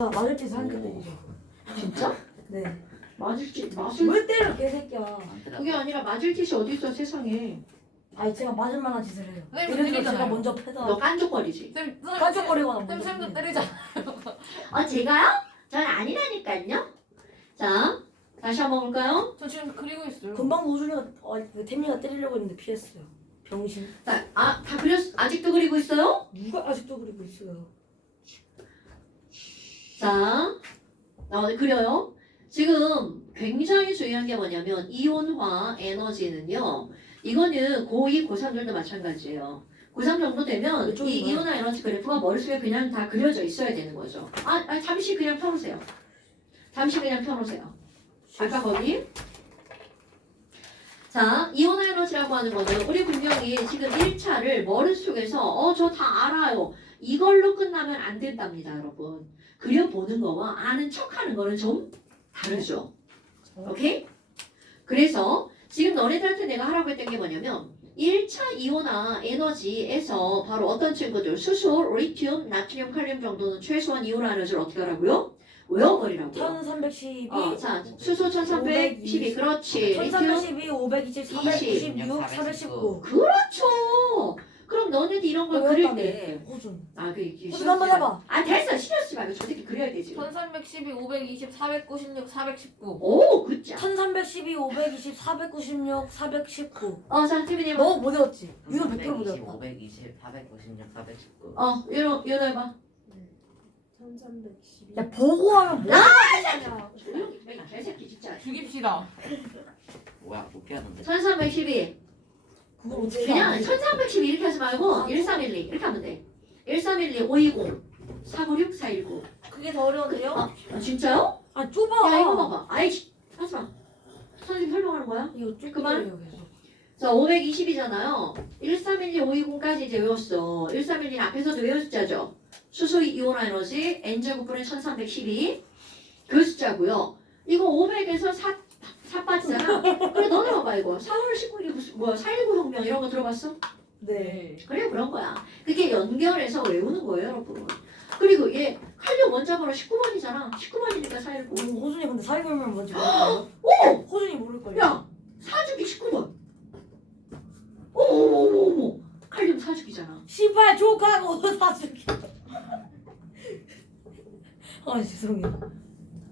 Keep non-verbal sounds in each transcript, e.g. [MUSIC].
아, 맞을 짓 하니까 때리죠. 진짜? [LAUGHS] 네. 맞을 짓 맞을 왜 때려 개새끼야. 그게 아니라 맞을 짓이 어디 있어 세상에 아니 제가 맞을 만한 짓을 해요. 선생님, 예를 들어 제가 때리잖아요. 먼저 너 패다. 깐족거리지 쌤, 깐족거리거나 쌤, 먼저 쌤도 패. 때리자. 아 제가요? 전 아니라니까요 자 다시 한번 볼까요? 저 지금 그리고 있어요. 금방 보준이가 어, 그 태민이가 때리려고 했는데 피했어요. 병신. 자, 아, 다 그렸, 아직도 그리고 있어요? 누가 아직도 그리고 있어요. 자, 나 오늘 그려요. 지금 굉장히 중요한 게 뭐냐면 이온화 에너지는요. 이거는 고2, 고3들도 마찬가지예요. 고3 정도 되면 이? 이온화 에너지 그래프가 머릿속에 그냥 다 그려져 있어야 되는 거죠. 아, 아 잠시 그냥 펴놓으세요. 잠시 그냥 펴놓으세요. 아까 거기. 자, 이온화 에너지라고 하는 거는 우리 분명히 지금 1차를 머릿속에서 어, 저 다 알아요. 이걸로 끝나면 안 된답니다, 여러분. 그려보는 거와 아는 척하는 거는 좀 다르죠. 오케이? 그래서 지금 너네들한테 내가 하라고 했던 게 뭐냐면 1차 이온화 에너지에서 바로 어떤 친구들 수소, 리튬, 나트륨, 칼륨 정도는 최소한 이온화 에너지를 어떻게 하라고요? 외워버리라고요. 1312, 어, 자, 수소 1312 그렇지. 리튬 1312, 520, 496, 419. 그렇죠. 그럼 너네들 이런 걸 그릴 때 호준. 아, 그 이게 호준 한번 해봐. 아, 됐어. 신경 쓰지 말고 저 새끼 그려야 되지. 1312, 520, 496, 419. 오, 굿자. 1312, 520, 496, 419. 어, 자, 티비님. 너못 외웠지? 이거 100%못 520, 외웠다. 520, 496, 419. 어, 이거 이거 해봐. 1312. 야 보고 하면 뭐? 야 조용히 해, 개새끼 진짜. 죽입시다. 뭐야, 못 피하던데. 1312. 그걸 어떻게 그냥? 1312 이렇게 하지 말고 1312 이렇게 하면 돼. 1312 520 496 419. 그게 더 어려운데요? 아, 아, 진짜요? 아 좁아. 야, 이거 봐봐. 아이 씨. 하지 마. 선생님 설명하는 거야? 이거 쭉 그만. 자, 520이잖아요. 1312, 520까지 이제 외웠어. 1312는 앞에서도 외운 숫자죠. 수소 이온화 에너지 n제곱분의 1312. 그 숫자고요. 이거 500에서 4, 4 빠지잖아. 그래, 너네 봐봐, 이거. 4월 19일이 무슨, 뭐야, 4.19 혁명 이런 거 들어봤어? 네. 그래, 그런 거야. 그게 연결해서 외우는 거예요, 여러분. 그리고 얘 칼륨 원자번호 19번이잖아. 19번이니까 4.19. 오, 호준이 근데 사이버면 뭔지 모를까요? 오! 호준이 모를걸요? 야! 사주기 19번. 어머머머머. 칼륨 사주기잖아. 시발 족하고 사줄게. 아 죄송해요.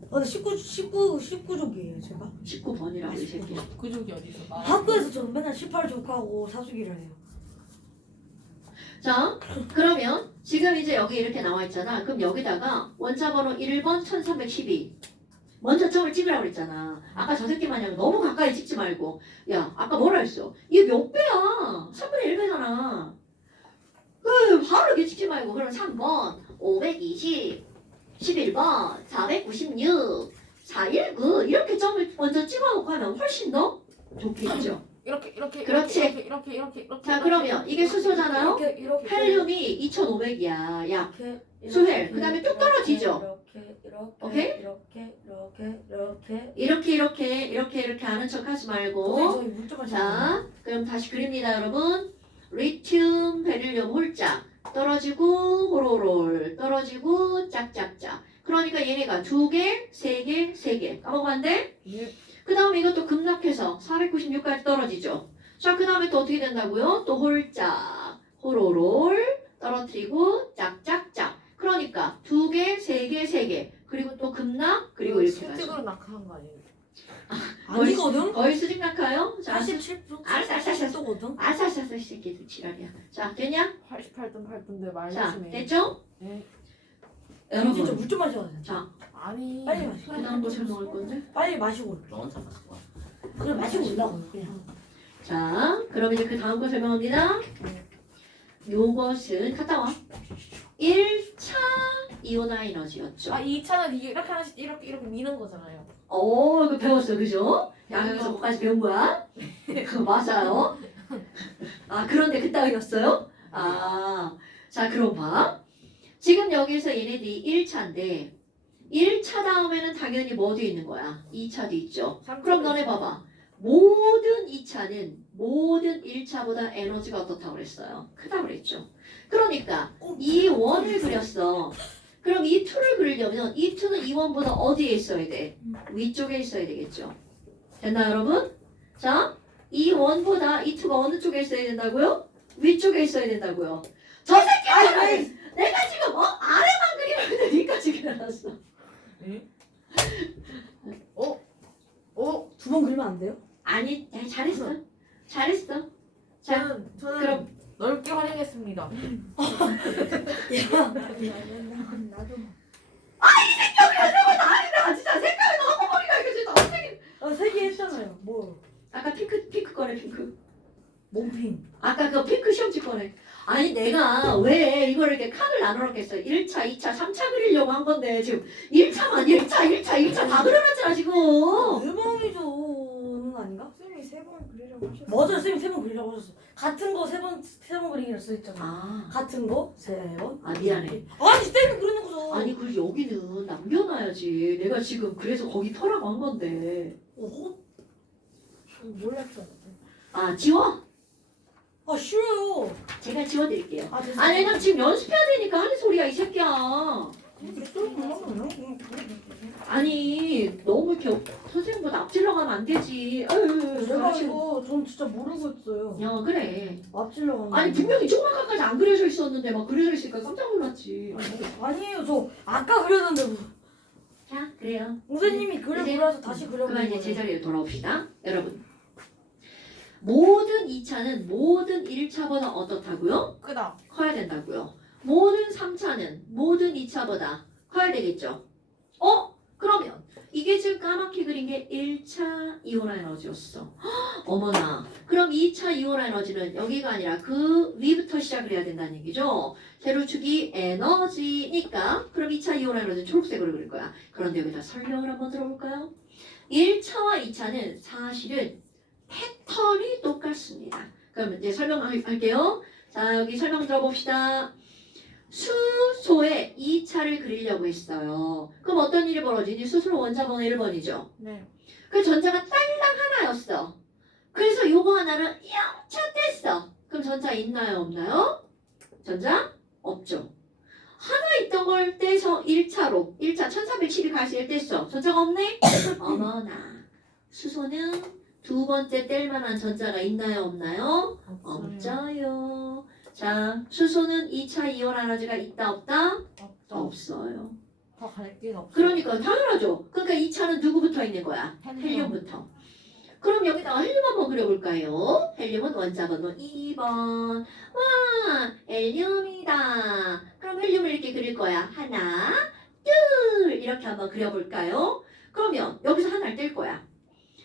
아, 근데 19, 19, 19족이에요 제가. 19번이라고 이 새끼. 그 적이 어디 있어? 나. 학교에서 저는 맨날 18족하고 사주기를 해요. 자, 그러면 지금 이제 여기 이렇게 나와 있잖아. 그럼 여기다가 원자 번호 1번 1312. 먼저 점을 찍으라고 그랬잖아. 아까 저 새끼 마냥 너무 가까이 찍지 말고. 야, 아까 뭐라 했어? 이게 몇 배야? 3분의 1배잖아. 그, 바로 이렇게 찍지 말고. 그럼 3번, 520, 11번, 496, 419. 이렇게 점을 먼저 찍어놓고 하면 훨씬 더 좋겠죠. 이렇게 이렇게 그렇지. 이렇게 이렇게 이렇게 이렇게. 자, 그러면 이게 수소잖아요? 이렇게 이렇게 헬륨이 2,500이야. 야, 이렇게 수헬. 그다음에 뚝 떨어지죠? 이렇게 이렇게 오케이? 이렇게 이렇게 이렇게 이렇게 이렇게 이렇게 이렇게 하는 척 하지 말고. 저희 문자만 자, 그럼 다시 그립니다, 여러분. 리튬, 베릴륨 홀짝 떨어지고 호로롤 떨어지고 짝짝짝. 그러니까 얘네가 두 개, 세 개, 세 개. 까먹었는데? 예. 그 다음에 이것도 급락해서 496까지 떨어지죠. 자, 그 다음에 또 어떻게 된다고요? 또 홀짝, 호로롤 떨어뜨리고 짝짝짝. 그러니까 두 개, 세 개, 세 개. 그리고 또 급락, 그리고 이렇게 가죠. 실직으로 낙하한 거 아니에요? [LAUGHS] 아니거든? 거의 수직 낙하요? 자, 47% 알았어, 알았어, 알았어. 또거든. 이 새끼들 지랄이야. 자, 되냐? 88등 8등인데 자, 말씀해. 됐죠? 네. 진짜 여러분, 물 좀 마셔야 돼. 아니. 빨리 마셔. 그 다음 거 설명할 건데? 빨리 마시고. 너 혼자 거야. 그래 마시고 올라가. 그냥. 자, 그럼 이제 그 다음 거 설명합니다. 요것은 갔다 와. 1차 이온화 에너지였죠. 아 2차는 이게 이렇게 하나씩 이렇게 이렇게 미는 거잖아요. 어, 이거 배웠어, 그죠? 양에서 뭐까지 배운 거야? 맞아요. 아, 그런데 그따위였어요? 아, 자, 그럼 봐. 지금 여기서 얘네들이 1차인데, 1차 다음에는 당연히 뭐도 있는 거야? 2차도 있죠. 그럼 너네 봐봐. 모든 2차는 모든 1차보다 에너지가 어떻다고 그랬어요? 크다고 그랬죠. 그러니까 이 원을 그렸어. 그럼 이 2를 그리려면 이 2는 이 원보다 어디에 있어야 돼? 위쪽에 있어야 되겠죠. 됐나요, 여러분? 자, 이 원보다 이 2가 어느 쪽에 있어야 된다고요? 위쪽에 있어야 된다고요. 저 새끼야! 아니 왜? 내가 지금 어? 아래만 그리면 되니까 지금 알았어. 어? 어? 두 번 그리면 안 돼요? 아니, 야, 잘했어. 잘했어. 자, 저는 저는 그럼 넓게 활용했습니다. 야. 나도. 나 진짜 색깔이 너무 머리가 이거 진짜 선생님. 아세개 했잖아요. 뭐 아까 핑크 핑크 거네 핑크. 몸핑. 아까 그 핑크 시험지 거네. 아니 내가 왜 이걸 이렇게 칸을 나눠놓겠어? 1차, 2차, 3차 그리려고 한 건데 지금 1차만 1차, 1차, 1차 다 그려놨잖아 지금. 일방이죠는 아닌가? 쌤이 세 번 그리려고 하셨어요. 맞아요. 쌤이 세 번 그리라고 하셨어. 같은 거 세 번 세 번 그리기로 써 있잖아. 아, 같은 거 세 번. 아 미안해. 아니 쌤이 그리는 거죠. 아니 그 여기는 남겨놔야지. 내가 지금 그래서 거기 펴라고 한 건데. 어? 몰랐죠. 아 지워? 아 싫어요. 제가 지워드릴게요. 아 됐어. 아니 난 지금 연습해야 되니까 하는 소리야 이 새끼야. 아니 너무 이렇게 선생님보다 앞질러 가면 안 되지. 아유, 내가 이거 전 진짜 모르고 했어요. 야 그래. 앞질러 아니 거. 분명히 조만간까지 안 그려져 있었는데 막 그려져 있으니까 깜짝 놀랐지. 아니에요. 저 아까 그렸는데 뭐. 자 그래요. 선생님이 그려 이제- 보라서 다시 그려 보는 이제 거예요. 제자리로 돌아옵시다. 여러분. 모든 2차는 모든 1차보다 어떻다고요? 끄다. 커야 된다고요. 모든 3차는 모든 2차보다 커야 되겠죠. 어? 그러면 이게 지금 까맣게 그린 게 1차 이온 에너지였어. 헉, [GASPS] 어머나. 그럼 2차 이온 에너지는 여기가 아니라 그 위부터 시작을 해야 된다는 얘기죠. 세로축이 에너지니까 그럼 2차 이온 에너지는 초록색으로 그릴 거야. 그런데 여기다 설명을 한번 들어볼까요? 1차와 2차는 사실은 패턴이 똑같습니다. 그럼 이제 설명할게요. 자, 여기 설명 들어봅시다. 수소에 2차를 그리려고 했어요. 그럼 어떤 일이 벌어지니? 수소로 원자번호 1번이죠. 네. 그 전자가 딸랑 하나였어. 그래서 요거 하나를 0차 뗐어. 그럼 전자 있나요? 없나요? 전자? 없죠. 하나 있던 걸 떼서 1차로 1차 1307이 가시를 뗐어. 전자가 없네? [COUGHS] 어머나. 수소는 두 번째 뗄 만한 전자가 있나요? 없나요? 없어요. 자, 수소는 2차 이온 에너지가 있다 없다? 없어요. 더갈 길은 없어. 그러니까 당연하죠. 그러니까 2차는 누구부터 있는 거야? 헬륨 부터. 그럼 여기다가 헬륨 한번 그려볼까요? 헬륨은 원자 번호 2번. 와, 헬륨이다. 그럼 헬륨을 이렇게 그릴 거야. 하나, 둘. 이렇게 한번 그려볼까요? 그러면 여기서 하나를 뗄 거야.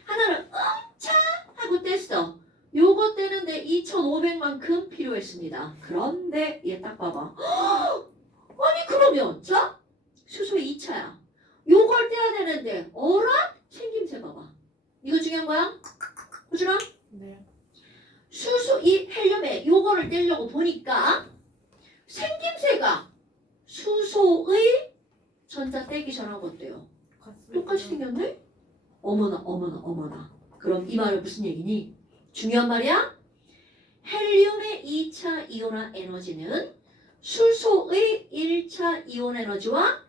하나를 응차 하고 뗐어. 요거 떼는데 2,500만큼 필요했습니다. 그런데 얘 딱 봐봐. [GASPS] 아니 그러면 자 수소 2차야. 요걸 떼야 되는데 어라? 생김새 봐봐. 이거 중요한 거야? 호준아? 네. 수소 이 헬륨에 요거를 떼려고 보니까 생김새가 수소의 전자 떼기 전하고 어때요? 똑같이 생겼네? 어머나 어머나 어머나 그럼 이 말은 무슨 얘기니? 중요한 말이야? 헬륨의 2차 이온화 에너지는 수소의 1차 이온 에너지와.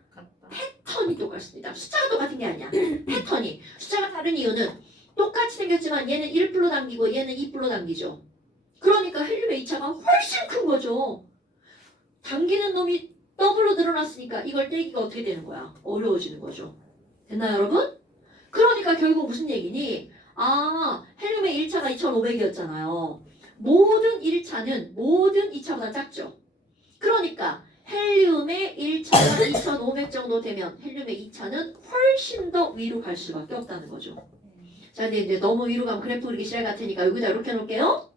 패턴이 똑같습니다. 숫자가 똑같은 게 아니야. [CLEARS THROAT] 패턴이. 숫자가 다른 이유는 똑같이 생겼지만 얘는 1불로 당기고 얘는 2불로 당기죠. 그러니까 헬륨의 2차가 훨씬 큰 거죠. 당기는 놈이 더블로 늘어났으니까 이걸 떼기가 어떻게 되는 거야? 어려워지는 거죠. 됐나요, 여러분? 그러니까 결국 무슨 얘기니? 아, 헬륨의 1차가 2500이었잖아요. 모든 1차는 모든 2차보다 작죠. 그러니까 헬륨의 1차가 2500 정도 되면 헬륨의 2차는 훨씬 더 위로 갈 수밖에 없다는 거죠. 자, 근데 이제 너무 위로 가면 그래프 그리기 싫을 같으니까 여기다 이렇게 해놓을게요.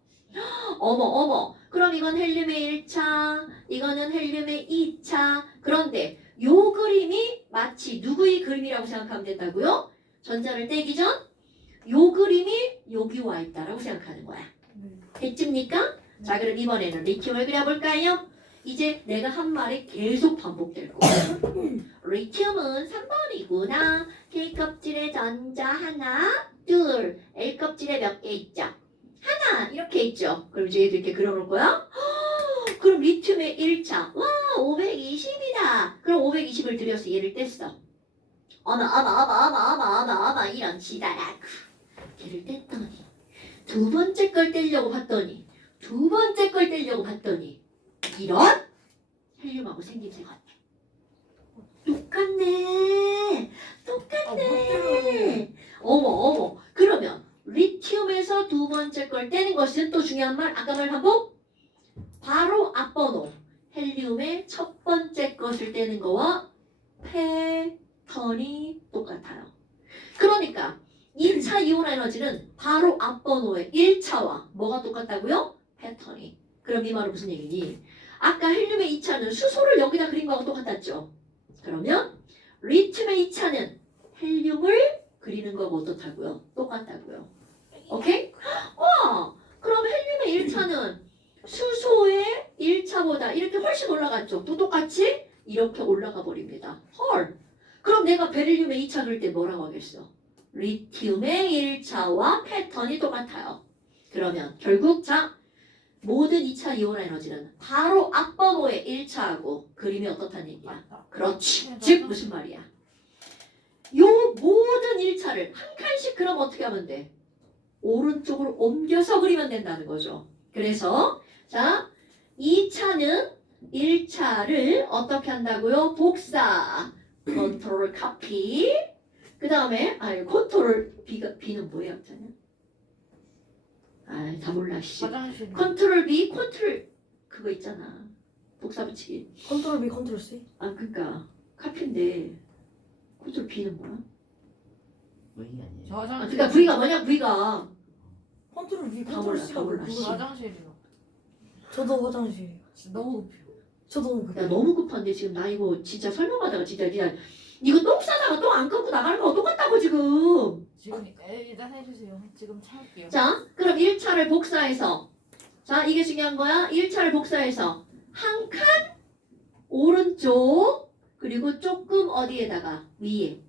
어머, 어머. 그럼 이건 헬륨의 1차, 이거는 헬륨의 2차. 그런데 요 그림이 마치 누구의 그림이라고 생각하면 된다고요? 전자를 떼기 전, 요 그림이 여기 와 있다라고 생각하는 거야. 네. 됐습니까? 자, 그럼 이번에는 리튬을 그려볼까요? 이제 내가 한 말이 계속 반복될 거예요. [COUGHS] 리튬은 3번이구나. K 껍질에 전자 하나, 둘. L 껍질에 몇 개 있죠? 하나 이렇게 있죠. 그럼 이제 얘도 이렇게 그려놓을 거야. 그럼 리튬의 1차 와 520이다. 땡이다. 그럼 520을 들여서 얘를 뗐어. 어머 어머 어머 어머 어머 어머 어머 이런 지다락. 걔를 뗐더니 두 번째 걸 떼려고 봤더니 두 번째 걸 떼려고 봤더니 이런 헬륨하고 생김새 같아. 똑같네. 똑같네. 어머 어머. 그러면 리튬에서 두 번째 걸 떼는 것은 또 중요한 말 아까 말 반복. 바로 앞번호 헬륨의 첫 번째 것을 떼는 거와 패턴이 똑같아요. 그러니까 2차 이온 에너지는 바로 앞번호의 1차와 뭐가 똑같다고요? 패턴이. 그럼 이 말은 무슨 얘기니? 아까 헬륨의 2차는 수소를 여기다 그린 거하고 똑같았죠. 그러면 리튬의 2차는 헬륨을 그리는 거하고 어떻다고요? 똑같다고요. 오케이? 와! 그럼 헬륨의 1차는 수소의 1차보다 이렇게 훨씬 올라갔죠. 또 똑같이 이렇게 올라가 버립니다. 헐. 그럼 내가 베릴륨의 2차 그릴 때 뭐라고 하겠어? 리튬의 1차와 패턴이 똑같아요. 그러면 결국 자 모든 2차 이온 에너지는 바로 앞번호의 1차하고 그림이 어떻다는 얘기야? 그렇지. 즉 무슨 말이야? 요 모든 1차를 한 칸씩 그럼 어떻게 하면 돼? 오른쪽으로 옮겨서 그리면 된다는 거죠. 그래서 자 2차는 1차를 어떻게 한다고요? 복사, 컨트롤 카피. 그 다음에 아 컨트롤 B가 B는 뭐예요, 없잖아요. 아다 몰라 씨. 화장실. 컨트롤 B, 컨트롤 그거 있잖아. 복사 붙이기. 컨트롤 B 컨트롤 C 아 그니까 카피인데 컨트롤 B는 뭐야? V 아니에요? 저 아 화장실. 그니까 V가 뭐냐 V가 컨트롤 B 다 컨트롤 몰라, C가 다 몰라. 씨. 화장실이요. 저도 화장실이에요 진짜 너무 급해요. 저도 너무 야 급해요 너무 급한데 지금 나 이거 진짜 설명하다가 진짜 그냥 이거 똥 싸다가 똥안 끊고 나가는 거 똑같다고 지금. 지금 에, 일단 해주세요. 지금 참을게요. 자 그럼 1차를 복사해서. 자 이게 중요한 거야. 1차를 복사해서 한 칸 오른쪽 그리고 조금 어디에다가? 위에.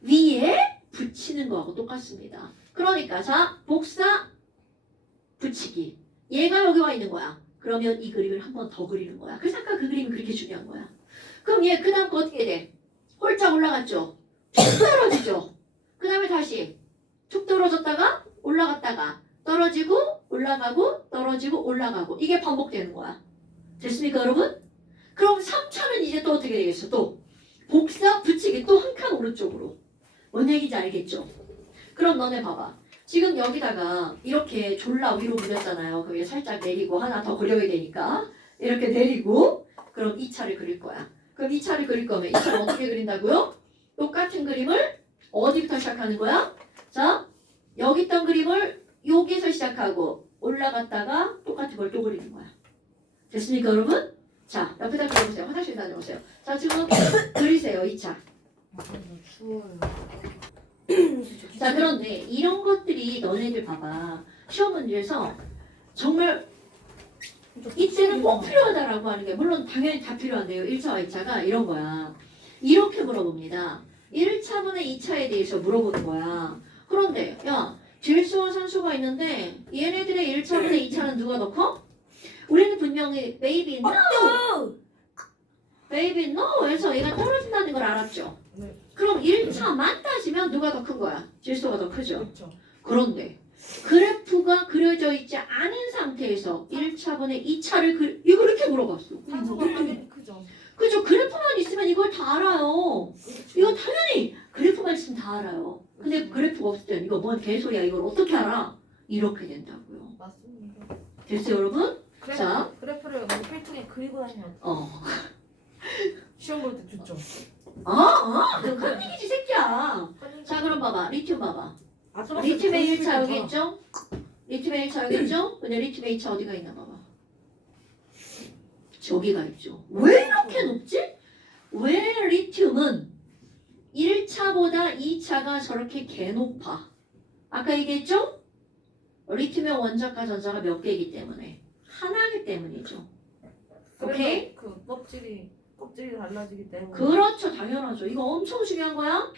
위에 붙이는 거하고 똑같습니다. 그러니까 자 복사 붙이기. 얘가 여기 와 있는 거야. 그러면 이 그림을 한 번 더 그리는 거야. 그래서 아까 그 그림이 그렇게 중요한 거야. 그럼 얘 그 다음 거 어떻게 돼 홀짝 올라갔죠 쭉 떨어지죠 그 다음에 다시 쭉 떨어졌다가 올라갔다가 떨어지고 올라가고 떨어지고 올라가고 이게 반복되는 거야. 됐습니까 여러분? 그럼 3차는 이제 또 어떻게 되겠어? 또 복사 붙이기 또 한 칸 오른쪽으로. 뭔 얘기인지 알겠죠? 그럼 너네 봐봐. 지금 여기다가 이렇게 졸라 위로 그렸잖아요. 얘 살짝 내리고 하나 더 그려야 되니까 이렇게 내리고 그럼 2차를 그릴 거야. 그럼 2차를 그릴 거면 2차를 어떻게 그린다고요? 똑같은 그림을 어디부터 시작하는 거야? 자, 여기 있던 그림을 여기서 시작하고 올라갔다가 똑같은 걸 또 그리는 거야. 됐습니까, 여러분? 자, 옆에다 그려보세요. 화장실 다녀오세요. 자, 지금 그리세요, 2차. 아, 너무 추워요. 자, 그런데 이런 것들이 너네들 봐봐. 시험 문제에서 정말 이때는 꼭 필요하다라고 하는 게 물론 당연히 다 필요한데요. 1차와 2차가 이런 거야. 이렇게 물어봅니다. 1차분의 2차에 대해서 물어보는 거야. 그런데 야 질소와 산소가 있는데 얘네들의 1차분의 2차는 누가 더 커? 우리는 분명히 baby no, baby no 해서 얘가 떨어진다는 걸 알았죠. 네. 그럼 1차만 따지면 누가 더 큰 거야? 질소가 더 크죠. 그렇죠. 그런데 그래프가 그려져 있지 않은 상태에서 1차분의 2차를 그, 이거 이렇게 물어봤어. 당연히 크죠. 그죠? 그래프만 있으면 이걸 다 알아요. 그렇죠. 이거 당연히 그래프만 있으면 다 알아요. 근데 그래프가 없을 땐 이거 뭔 개소리야 이걸 어떻게 알아? 이렇게 된다고요. 맞습니다. 됐어요 여러분? 그래프, 자. 그래프를 우리 필통에 그리고 다니면 어. 시험 볼 때 좋죠. 어? 어? 그 깜짝이지 새끼야. 자 그럼 봐봐. 리튬 봐봐. 아, 리튬의 1차 여기 있죠? 리튬의 1차 여기 있죠? 근데 리튬의 2차 어디가 있나 봐봐. 저기가 있죠. 왜 이렇게 높지? 왜 리튬은 1차보다 2차가 저렇게 개 높아? 아까 얘기했죠? 리튬의 원자과 전자가 몇 개이기 때문에 하나이기 때문이죠. 오케이? 그 껍질이 껍질이 달라지기 때문에. 그렇죠. 당연하죠. 이거 엄청 중요한 거야.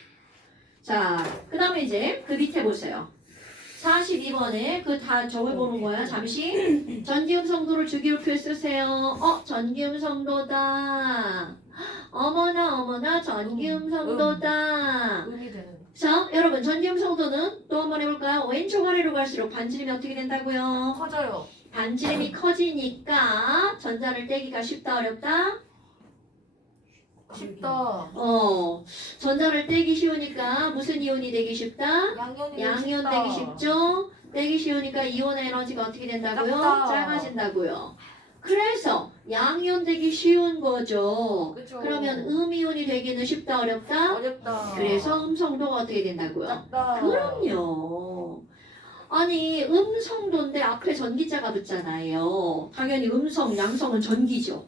자, 그 다음에 이제 그 밑에 보세요. 42번에 그 다 적어보는 거야. 잠시. 전기음 성도를 주기율표 쓰세요. 어, 전기음 성도다. 어머나 어머나 전기음 성도다. 음이 되는. 자, 여러분 전기음 성도는 또 한번 해볼까요? 왼쪽 아래로 갈수록 반지름이 어떻게 된다고요? 커져요. 반지름이 커지니까 전자를 떼기가 쉽다 어렵다? 쉽다. 어, 전자를 떼기 쉬우니까 무슨 이온이 되기 쉽다? 양이온 되기 쉽죠? 떼기 쉬우니까 이온의 에너지가 어떻게 된다고요? 작다. 작아진다고요. 그래서 양이온 되기 쉬운 거죠. 그죠. 그러면 음이온이 되기는 쉽다 어렵다? 어렵다. 그래서 음성도가 어떻게 된다고요? 작다. 그럼요. 아니 음성도인데 앞에 전기자가 붙잖아요. 당연히 음성, 양성은 전기죠.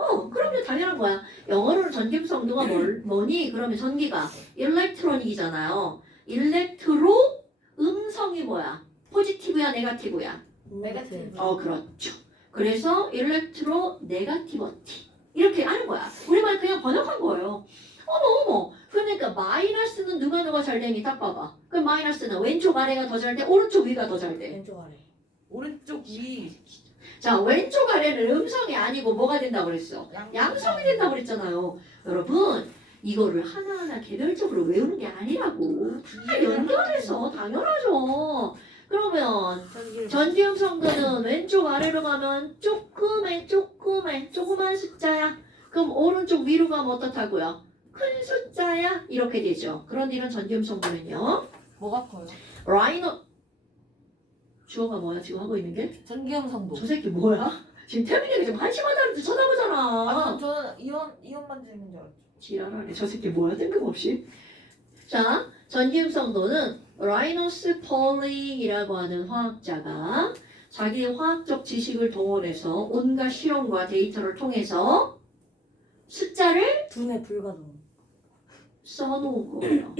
어, 그럼요. 당연한 거야. 영어로는 전기음성도가 뭘, 뭐니? 그러면 전기가 일렉트로닉이잖아요. 일렉트로 음성이 뭐야? 포지티브야, 네가티브야? 네거티브. 어, 그렇죠. 그래서 일렉트로 네가티버티. 이렇게 하는 거야. 우리말 그냥 번역한 거예요. 어머, 어머. 그러니까 마이너스는 누가 누가 잘 되니 딱 봐봐. 그럼 마이너스는 왼쪽 아래가 더 잘 돼? 오른쪽 위가 더 잘 돼? 왼쪽 아래. 오른쪽 위. 자, 왼쪽 아래는 음성이 아니고 뭐가 된다고 그랬어? 양성이 된다고 그랬잖아요. 여러분, 이거를 하나하나 개별적으로 외우는 게 아니라고. 다 연결해서 당연하죠. 그러면 전기음 성도는 왼쪽 아래로 가면 조금의 조금의 조그만 숫자야. 그럼 오른쪽 위로 가면 어떻다고요? 큰 숫자야? 이렇게 되죠. 그런데 이런 전기음 성도는요. 뭐가 커요? 라이너 주어가 뭐야 지금 하고 있는 게? 전기음성도. 저 새끼 뭐야? 지금 태민이가 지금 한심하다는데 아, 쳐다보잖아. 저는 이온 이온만 재는 줄 알았죠. 지랄하네. 저 새끼 뭐야? 뜬금없이. 자, 전기음성도는 라이너스 폴링이라고 하는 화학자가 자기의 화학적 지식을 동원해서 온갖 실험과 데이터를 통해서 숫자를 두뇌 불가동. 써놓은 거예요.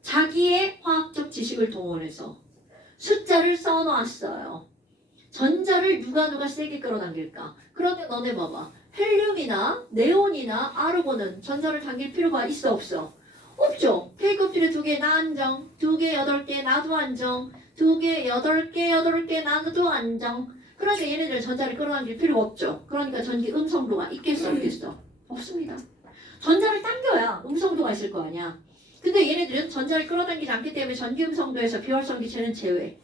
자기의 화학적 지식을 동원해서 숫자를 써놨어요. 전자를 누가 누가 세게 끌어당길까? 그러면 너네 봐봐. 헬륨이나 네온이나 아르곤은 전자를 당길 필요가 있어 없어? 없죠. 케이크필에 두 개 나 안정, 두 개 여덟 개 나도 안정, 두 개 여덟 개 여덟 개 나도 안정. 그러니까 얘네들 전자를 끌어당길 필요가 없죠. 그러니까 전기 음성도가 있겠어 없겠어? 없습니다. 전자를 당겨야 음성도가 있을 거 아니야. 근데 얘네들은 전자를 끌어당기지 않기 때문에 전기 음성도에서 비활성 기체는 제외.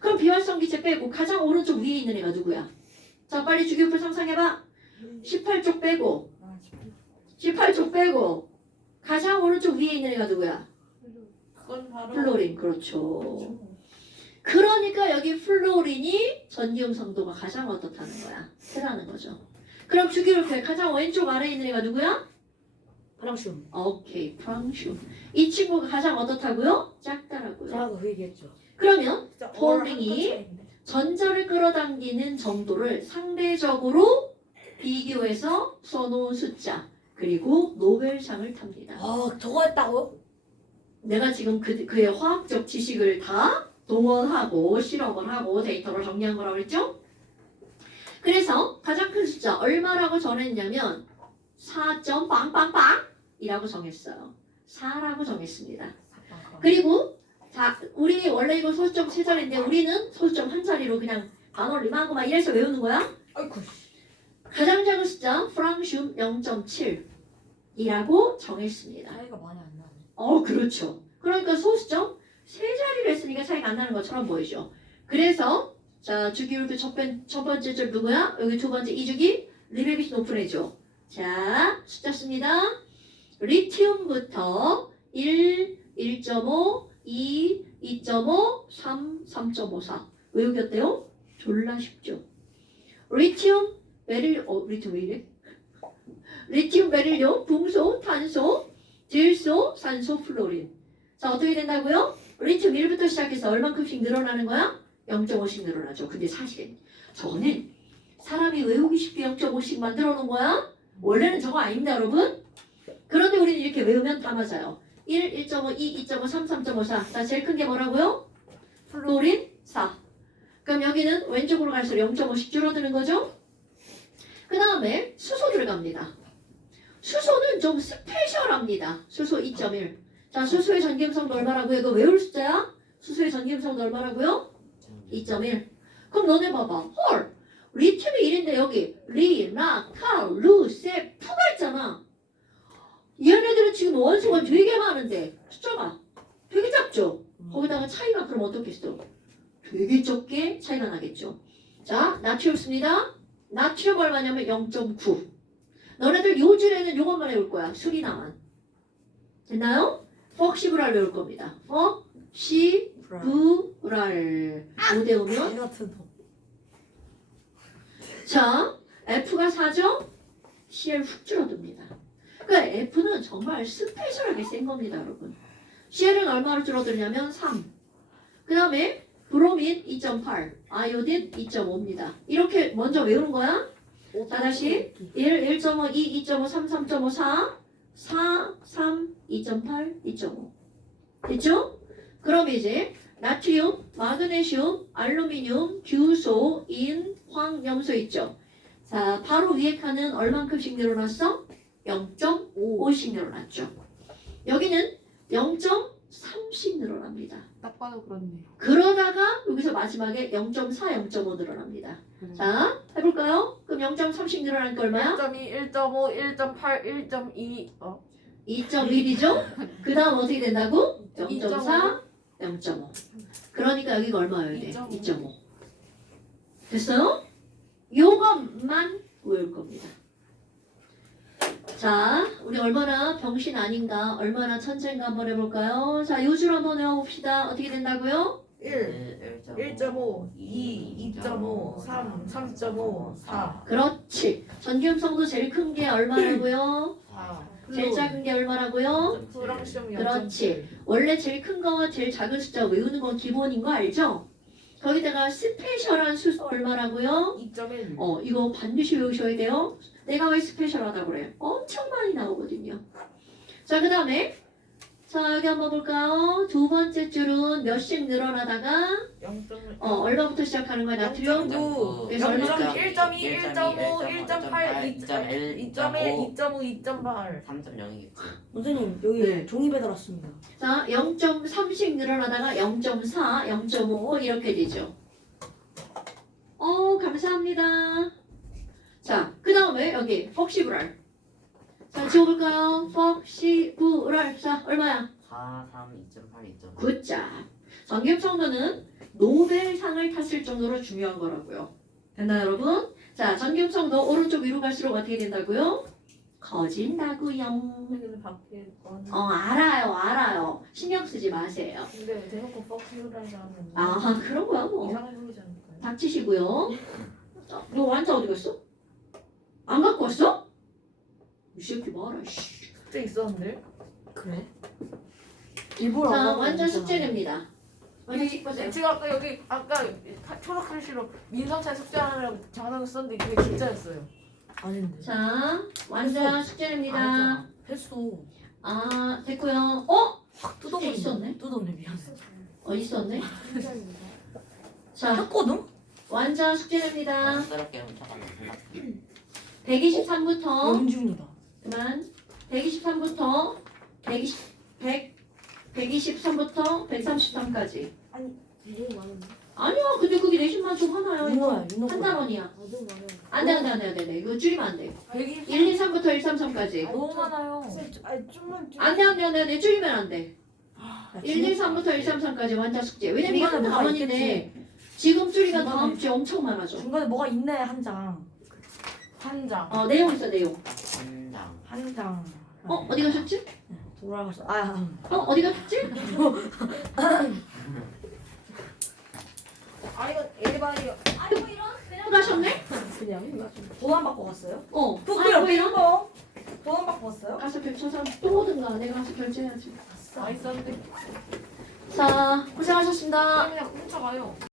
그럼 비활성 기체 빼고 가장 오른쪽 위에 있는 애가 누구야? 자 빨리 주기율표 상상해봐. 18쪽 빼고 아, 18쪽 빼고 가장 오른쪽 위에 있는 애가 누구야? 그건 바로 플로린 그렇죠. 그러니까 여기 플로린이 전기음 성도가 가장 어떻다는 거야? 세다는 거죠. 그럼 주기율표의 가장 왼쪽 아래에 있는 애가 누구야? 프랑슘. 오케이, 프랑슘. 이 친구가 가장 어떻다고요? 작다라고요. 제가 그 얘기했죠. 그러면 진짜 차이인데. 전자를 끌어당기는 정도를 상대적으로 비교해서 써놓은 숫자 그리고 노벨상을 탑니다. 아 저거 했다고? 내가 지금 그, 그의 화학적 지식을 다 동원하고 실험을 하고 데이터를 정리한 거라고 했죠? 그래서 가장 큰 숫자 얼마라고 정했냐면 4점 빵빵빵 이라고 정했어요. 4라고 정했습니다. 그리고 자 우리 원래 이거 소수점 세 자리인데 우리는 소수점 한 자리로 그냥 반올림하고 막 이래서 외우는 거야. 아이고. 가장 작은 숫자 프랑슘 0.7이라고 정했습니다. 차이가 많이 안 나네. 어, 그렇죠. 그러니까 소수점 세 자리를 했으니까 차이가 안 나는 것처럼 보이죠. 그래서 자 주기율표 첫, 번, 첫 번째 줄 누구야? 여기 두 번째 이주기 리베비스 높은 애죠. 자 숫자 씁니다. 리튬부터 1, 1.5, 2, 2.5, 3, 3.54 외우기 어때요? 졸라 쉽죠. 리튬, 베릴, 어 리튬 왜 이래? 리튬, 베릴륨, 붕소, 탄소, 질소, 산소, 플로린. 자, 어떻게 된다고요? 리튬 1부터 시작해서 얼만큼씩 늘어나는 거야? 0.5씩 늘어나죠. 근데 사실 저거는 사람이 외우기 쉽게 0.5씩 만들어 놓은 거야? 원래는 저거 아닙니다, 여러분. 그런데 우리는 이렇게 외우면 다 맞아요. 1, 1.5, 2, 2.5, 3, 3.5, 4. 자, 제일 큰 게 뭐라고요? 플로린 4. 그럼 여기는 왼쪽으로 갈수록 0.5씩 줄어드는 거죠? 그 다음에 수소 들어갑니다. 수소는 좀 스페셜합니다. 수소 2.1. 자, 수소의 전기음성도 얼마라고 이거 외울 숫자야? 수소의 전기음성도 얼마라고요? 2.1. 그럼 너네 봐봐. 헐. 리튬이 1인데 여기 리, 라, 카, 루, 세, 푸가 있잖아. 얘네들은 지금 원소가 되게 많은데 숫자가 되게 작죠? 거기다가 차이가 그럼 어떻겠어? 되게 적게 차이가 나겠죠. 자, 나트륨 씁니다. 나트륨 얼마냐면 0.9. 너네들 요 줄에는 요것만 외울 거야. 수리나만. 됐나요? 퍽시브랄 외울 겁니다. 개 같은 거. 자, F가 4죠? CL 훅 줄어듭니다. 그러니까 F는 정말 스페셜하게 센 겁니다, 여러분. CL은 얼마로 줄어들냐면 3. 그 다음에 브로민 2.8, 아이오딘 2.5입니다. 이렇게 먼저 외우는 거야. 자, 다시 1, 1.5, 2, 2.5, 3, 3.5, 4, 4, 3, 2.8, 2.5. 됐죠? 그럼 이제 나트륨, 마그네슘, 알루미늄, 규소, 인, 황, 염소 있죠? 자, 바로 위에 칸은 얼만큼씩 늘어났어? 0.5씩 늘어났죠. 여기는 0.3씩 늘어납니다. 딱 봐도 그렇네요. 그러다가 여기서 마지막에 0.4, 0.5 늘어납니다. 자, 해볼까요? 그럼 0.3씩 늘어나니까 얼마야? 1.2, 1.5, 1.8, 1.2 어? 2.1이죠? [LAUGHS] 그 다음 어떻게 된다고? 2.5. 0.4, 0.5. 그러니까 여기가 얼마여야 돼? 2.5. 2.5. 됐어요? 요것만 외울 겁니다. 자, 우리 얼마나 병신 아닌가, 얼마나 천재인가 한번 해볼까요? 자, 요줄 한번 외워봅시다. 어떻게 된다고요? 1, 1.5, 2, 2.5, 3, 3.5, 4, 그렇지. 전기음성도 제일 큰 게 얼마라고요? 4. 제일 작은 게 얼마라고요? 그렇지. 원래 제일 큰 거와 제일 작은 숫자 외우는 건 기본인 거 알죠? 거기다가 스페셜한 수수 얼마라고요? 2.1. 어, 이거 반드시 외우셔야 돼요. 내가 왜 스페셜하다고 그래? 엄청 많이 나오거든요. 자, 그 다음에 자, 여기 한번 볼까요? 두 번째 줄은 몇씩 늘어나다가 0.1. 어, 얼마부터 시작하는 거야? 나트륨? 0.9, 그래서 0.1, 1.2, 1.5, 1.8, 2.1, 2.1, 2.5, 2.8. 3.0이겠지. 선생님 여기 네. 종이 배달 왔습니다. 자, 0.3씩 늘어나다가 0.4, 0.5 이렇게 되죠. 어, 감사합니다. 자, 그 다음에 여기 퍽시브랄. 자, 지워볼까요? 퍽시브랄. 자, 얼마야? 4, 3, 2.8, 2.5. 굿자. 전기음성도는 노벨상을 탔을 정도로 중요한 거라고요. 됐나요, 여러분? 자, 전기음성도 오른쪽 위로 갈수록 어떻게 된다고요? 커진다고요. 근데 밖에 거 어, 알아요, 알아요. 신경 쓰지 마세요. 근데 대놓고 퍽시우라는 사람은 아, 그런 거야, 뭐. 이상해 보이지 않을까요? 닥치시고요. 어, 너 완자 어디 갔어? 안 갖고 왔어? 이 새끼 봐라, 씨. 숙제 있었는데? 그래? 일부러 안 하고 있잖아. 이- 씻보세요. 제가 아까 여기 아까 초록 글씨로 민성찬 숙제하느라고 장난을 썼는데 그게 진짜였어요. 아닌데. 자, 완자 숙제냅니다. 아니잖아. 했어. 아, 됐고요. 어? 뜯어버리네. 있었네. 뜯었네 미안해. 어, 있었네. [LAUGHS] 자, 했거든? 촌스럽게 훔쳐가는 123부터 연준이다. 그만 123부터 120, 100, 123부터 133까지 되게 많은데? 아니야 근데 그게 내신만 좀 하나야 윤호야 윤호 한 거야. 단원이야 아주 많아요. 안돼 안 돼 안 돼 안 돼 이거 줄이면 안 돼 120 1, 2, 3부터 1, 3, 3까지 너무 많아요. 아니 좀만 좀. 안 돼 안 돼 안 돼 안 돼 줄이면 안돼 야, 1, 2, 3부터 1, 3, 3까지 완자 숙제 왜냐면 이게 한 중간에 뭐가 단원인데 지금 줄이면. 다음 주에 엄청 많아져 중간에 뭐가 있네 한 장. 한 장. 어 내용 있어 내용 한장. 한 장. 어 어디 가셨지? 돌아갔어. 아, 어 어디 갔지? 아 이거 일반이요. 아이고 이런 그냥 가셨네? 그냥 보안 받고 갔어요? 어 그래 아이고 이런 뭐? 보안 받고 갔어요? 가서 백초사 또 오든가 내가 가서 결제해야지 아 있었는데 자 고생하셨습니다 그냥 훔쳐가요.